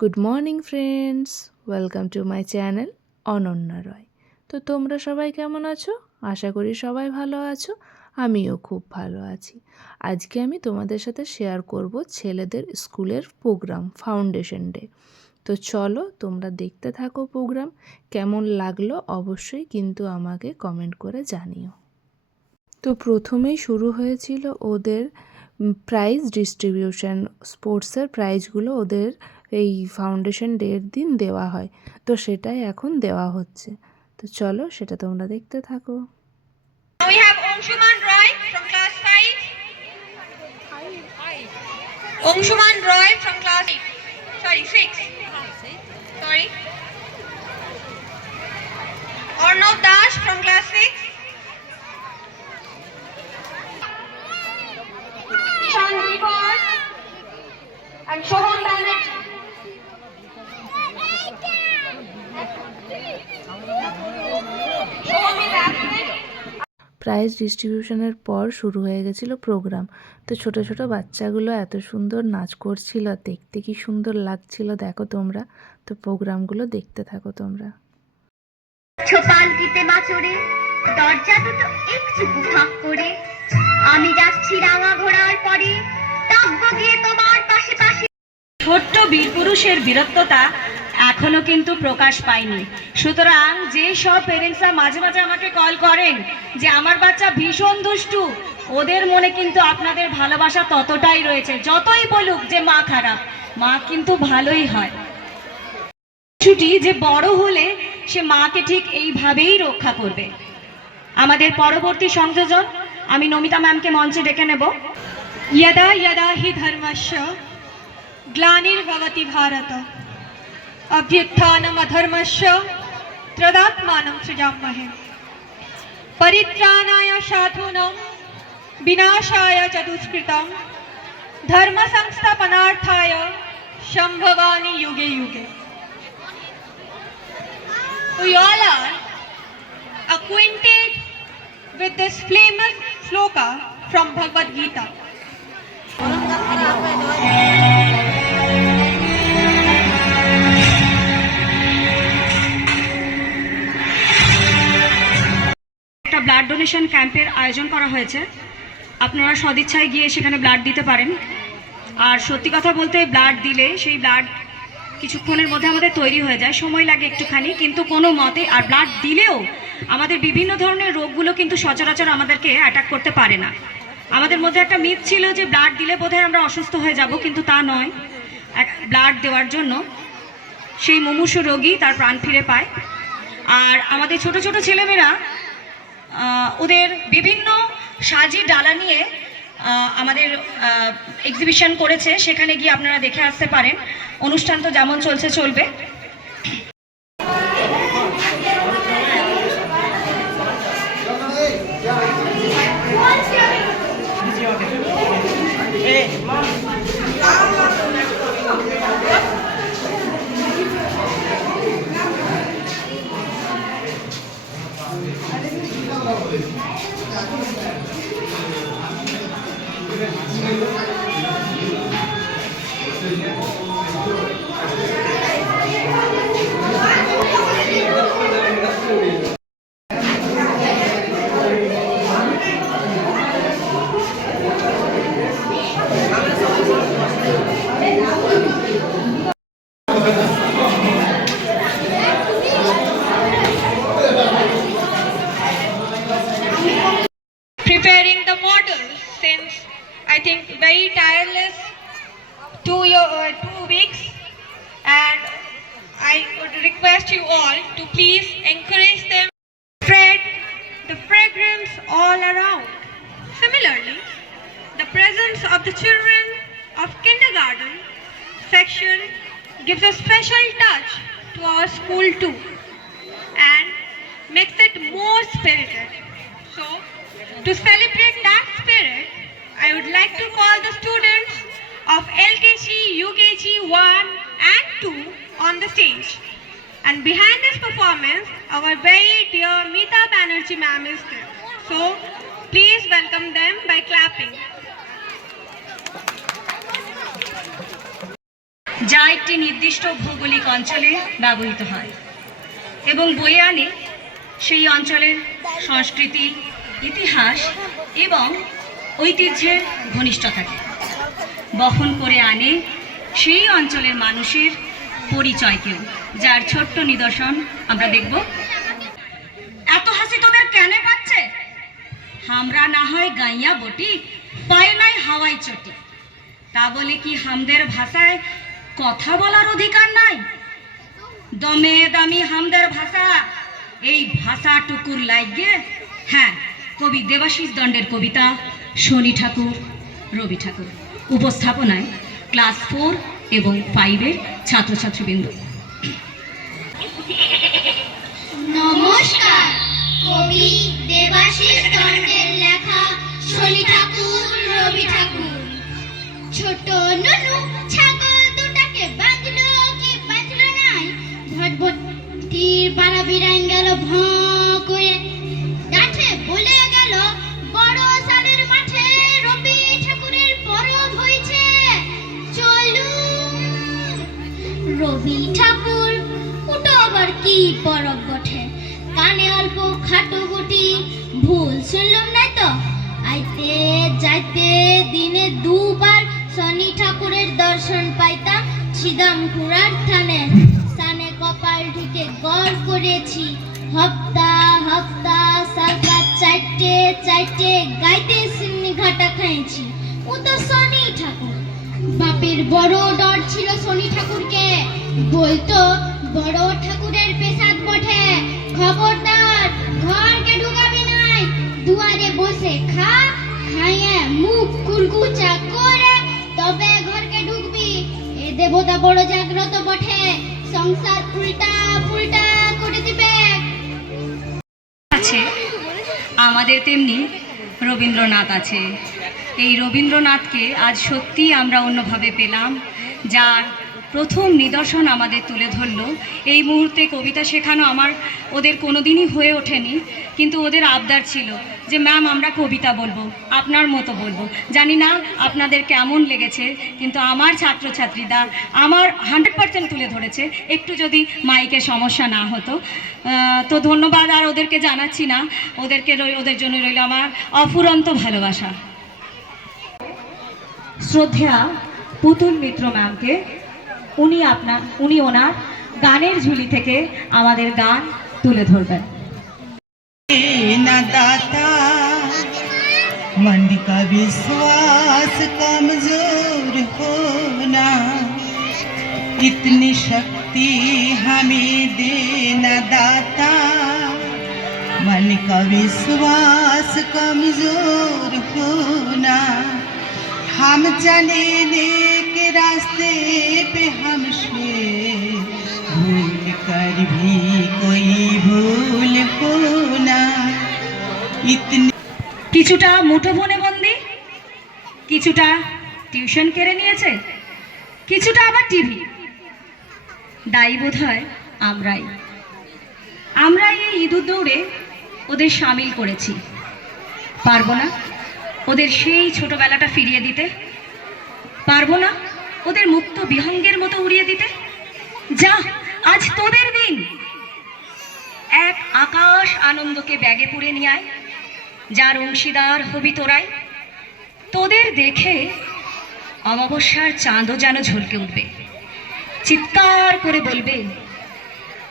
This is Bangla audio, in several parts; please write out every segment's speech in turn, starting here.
Good morning friends welcome to my channel Ananya Roy তো তোমরা সবাই কেমন আছো? আশা করি সবাই ভালো আছো। আমিও খুব ভালো আছি। আজকে আমি তোমাদের সাথে শেয়ার করব ছেলেদের স্কুলের প্রোগ্রাম ফাউন্ডেশন ডে তো চলো তোমরা দেখতে থাকো প্রোগ্রাম কেমন লাগল অবশ্যই কিন্তু আমাকে কমেন্ট করে জানিও। তো প্রথমেই শুরু হয়েছিল ওদের প্রাইজ ডিস্ট্রিবিউশন স্পোর্টসের প্রাইজগুলো ওদের এই ফাউন্ডেশন ডের দিন দেওয়া হয়। তো সেটাই এখন দেওয়া হচ্ছে। তো চলো সেটা তোমরা দেখতে থাকো। Anshuman Roy from class sorry sorry Arnab Das from class prize ডিস্ট্রিবিউশনের পর শুরু হয়ে গেছিল প্রোগ্রাম তো ছোট ছোট বাচ্চাগুলো এত সুন্দর নাচ করছিল দেখতে কি সুন্দর লাগছিল দেখো তোমরা। তো প্রোগ্রামগুলো দেখতে থাকো তোমরা। ছোপাল মাচড়ে দরজা দুটো একটু ফাঁক করে। আমি যাচ্ছি রাঙা ঘোড়ার পরে গিয়ে তোমার পাশে পাশে। ছোট্ট বীরপুরুষের বীরত্বতা এখনও কিন্তু প্রকাশ পায়নি। সুতরাং যে সব পেরেন্টসরা মাঝে মাঝে আমাকে কল করেন যে, আমার বাচ্চা ভীষণ দুষ্টু। ওদের মনে কিন্তু আপনাদের ভালোবাসা ততটাই রয়েছে, যতই বলুক যে মা খারাপ, মা কিন্তু ভালোই হয়। শিশুটি যে বড় হলে সে মাকে ঠিক এইভাবেই রক্ষা করবে। আমাদের পরবর্তী সংযোজন, আমি নমিতা ম্যামকে মঞ্চে ডেকে নেব। ইয়দা ইয়দা হি ধর্মস্য গ্লানির ভগতি ভারত। अभ्युत्थानमधर्मस्य तदात्मानं सृजामहे परित्राणाय साधूनां, विनाशाय च दुष्कृतं, धर्मसंस्थापनार्थाय सम्भवानि युगे युगे We all are acquainted with this famous sloka from Bhagavad Gita. একটা ব্লাড ডোনেশন ক্যাম্পের আয়োজন করা হয়েছে। আপনারা সদিচ্ছায় গিয়ে সেখানে ব্লাড দিতে পারেন। আর সত্যি কথা বলতে ব্লাড দিলে সেই ব্লাড কিছুক্ষণের মধ্যে আমাদের তৈরি হয়ে যায়। সময় লাগে একটুখানি, কিন্তু কোনো মতে আর ব্লাড দিলেও আমাদের বিভিন্ন ধরনের রোগগুলো কিন্তু সচরাচর আমাদেরকে অ্যাটাক করতে পারে না। আমাদের মধ্যে একটা মিথ ছিল যে ব্লাড দিলে বোধহয় আমরা অসুস্থ হয়ে যাব, কিন্তু তা নয়। এক ব্লাড দেওয়ার জন্য সেই মুমূর্ষু রোগী তার প্রাণ ফিরে পায়। আর আমাদের ছোট ছোট ছেলেমেয়েরা ওদের বিভিন্ন সাজি ডালা নিয়ে আমাদের এক্সিবিশন করেছে। সেখানে গিয়ে আপনারা দেখে আসতে পারেন। অনুষ্ঠান তো যেমন চলছে, চলবে। Preparing the models since I think very tireless two year, uh, two weeks and I would request you all to please encourage them spread the fragrance all around. Similarly, the presence of the children of kindergarten section gives a special touch to our school too and makes it more spirited. So, to celebrate that spirit, I would like to call the students of LKG, UKG 1 and 2 on the stage. And behind this performance, our very dear Meeta Banerjee ma'am is there. So, please welcome them by clapping. যা একটি নির্দিষ্ট ভৌগোলিক অঞ্চলে ব্যবহৃত হয় এবং বয়ে আনে সেই অঞ্চলের সংস্কৃতি ইতিহাস এবং ঐতিহ্যের ঘনিষ্ঠতাকে বহন করে আনে সেই অঞ্চলের মানুষের পরিচয়কেও যার ছোট্ট নিদর্শন আমরা দেখব। এত হাসি তোদের কেন পাচ্ছে? আমরা না হয় গাইয়া বটি, পায় নাই হাওয়াই চটি। তা বলে কি হামদের ভাষায় কথা বলার অধিকার নাই? দমে দামি হামদের ভাষা, এই ভাষা টুকুর লাগে হ্যাঁ কবি দেবাশিস দণ্ডের কবিতা, শনি ঠাকুর, রবি ঠাকুর। উপস্থাপনায় ক্লাস ফোর এবং ফাইভের ছাত্রছাত্রীবৃন্দ। নমস্কার, কবি দেবাশিস দণ্ডের লেখা, শনি ঠাকুর, রবি ঠাকুর। ছোট ননু রবি ঠাকুর, ওটা আবার কি পরব বটে? কানে অল্প খাটো গুটি, ভুল শুনলাম না তো? আইতে যাইতে দিনে দুবার শনি ঠাকুরের দর্শন পাইতাম, ছিদাম কুড়ার থানে। সানে কপাল ঢুকে গড় করেছি। হপ্তা হপ্তা সালকা চারটে চারটে গাইতে সিন্নি ঘাটা খাইছি। ও তো শনি ঠাকুর। বাপের বড় ডর ছিল শনি ঠাকুরকে। বলতো, বড় ঠাকুরের পেশাদ বটে। খবরদার, ঘরকে ঢুকাবি নাই। দুয়ারে বসে খা, খাইয়ে মুখ কুলকুচা করে, তবে ঘরকে ঢুকবি। এ দেবতা বড় জাগ্রত বটে। সংসার উল্টা পুল্টা করে দিবে। আছে। আমাদের তেমনি রবীন্দ্রনাথ আছে। এই রবীন্দ্রনাথকে আজ সত্যি আমরা অন্যভাবে পেলাম, যার প্রথম নিদর্শন আমাদের তুলে ধরলো। এই মুহূর্তে কবিতা শেখানো আমার, ওদের কোনো দিনই হয়ে ওঠেনি, কিন্তু ওদের আবদার ছিল যে, ম্যাম, আমরা কবিতা বলব, আপনার মতো বলব। জানি না আপনাদের কেমন লেগেছে, কিন্তু আমার ছাত্রছাত্রীরা আমার হান্ড্রেড পার্সেন্ট তুলে ধরেছে, একটু যদি মাইকে সমস্যা না হতো। তো ধন্যবাদ, আর ওদেরকে জানাচ্ছি না। ওদেরকে রই- ওদের জন্য রইল আমার অফুরন্ত ভালোবাসা। শ্রদ্ধা পুতুল মিত্র ম্যামকে উনি আপনার উনি ওনার গানের ঝুলি থেকে আমাদের গান তুলে ধরবেন न दाता मन का विश्वास कमजोर होना इतनी शक्ति हमें देना दाता मन का विश्वास कमजोर होना हम चले नेक रास्ते पे हमसे भूल कर भी कोई भूल होना इतनी কিছুটা মুঠোফোনে বন্দি কিছুটা টিউশন কেড়ে নিয়েছে কিছুটা আবার টিভি দায়ী বোধ হয় আমরাই আমরাই এই ইঁদুর দৌড়ে ওদের সামিল করেছি পারবো না ওদের সেই ছোটবেলাটা ফিরিয়ে দিতে? পারব না ওদের মুক্ত বিহঙ্গের মতো উড়িয়ে দিতে? যা, আজ তোদের দিন। এক আকাশ আনন্দকে ব্যাগে পুরে নিয়ে আয়, যার অংশীদার হবি তোরাই। তোদের দেখে অমাবস্যার চাঁদও যেন ঝলকে উঠবে। চিৎকার করে বলবে,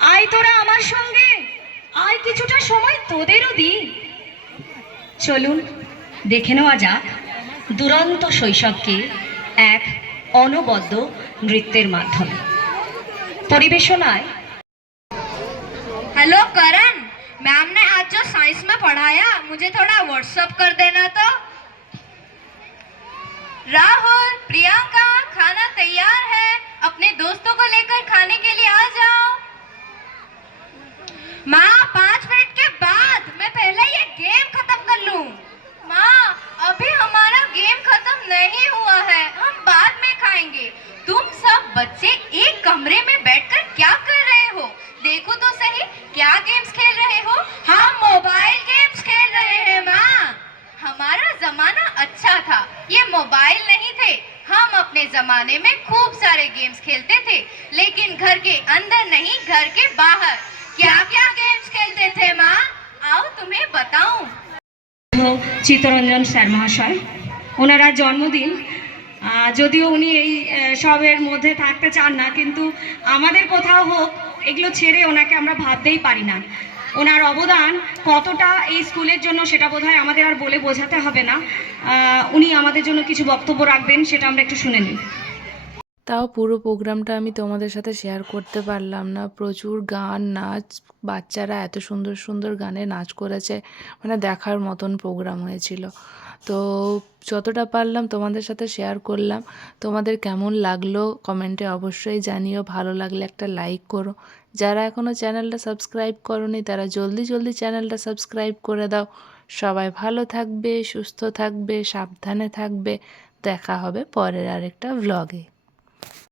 আয় তোরা আমার সঙ্গে, আয় কিছুটা সময় তোদেরও দি চলুন দেখে নেওয়া যাক দুরন্ত শৈশবকে এক অনবদ্য নৃত্যের মাধ্যমে পরিবেশনায় हेलो करण मैम ने आज जो साइंस में पढ़ाया मुझे थोड़ा व्हाट्सअप कर देना तो राहुल प्रियंका खाना तैयार है अपने दोस्तों को लेकर खाने के लिए आ जाओ माँ पाँच मिनट के बाद मैं पहले ये गेम खत्म जमाने में खूब सारे गेम्स खेलते थे लेकिन घर के अंदर नहीं घर के बाहर क्या क्या गेम्स खेलते थे माँ आओ तुम्हें बताऊं চিত্তরঞ্জন স্যার মহাশয় ওনারা জন্মদিন আহ, যদিও উনি এই আহ, সবের মধ্যে থাকতে চান না কিন্তু আমাদের কোথাও হোক এগুলো ছেড়ে ওনাকে আমরা ভাবতেই পারি না ওনার অবদান কতটা এই স্কুলের জন্য সেটা বোধহয় আমাদের আর বলে বোঝাতে হবে না। উনি আমাদের জন্য কিছু বক্তব্য রাখবেন, সেটা আমরা একটু শুনে নিই। তাও পুরো প্রোগ্রামটা আমি তোমাদের সাথে শেয়ার করতে পারলাম না। প্রচুর গান, নাচ, বাচ্চারা এত সুন্দর সুন্দর গানে নাচ করেছে মানে দেখার মতন প্রোগ্রাম হয়েছিল। তো যতটা পারলাম তোমাদের সাথে শেয়ার করলাম। তোমাদের কেমন লাগল কমেন্টে অবশ্যই জানিও। ভালো লাগলে একটা লাইক করো। যারা এখনও চ্যানেলটা সাবস্ক্রাইব করনি, তারা জলদি জলদি চ্যানেলটা সাবস্ক্রাইব করে দাও। সবাই ভালো থাকবে, সুস্থ থাকবে, সাবধানে থাকবে। দেখা হবে পরের আরেকটা ভ্লগে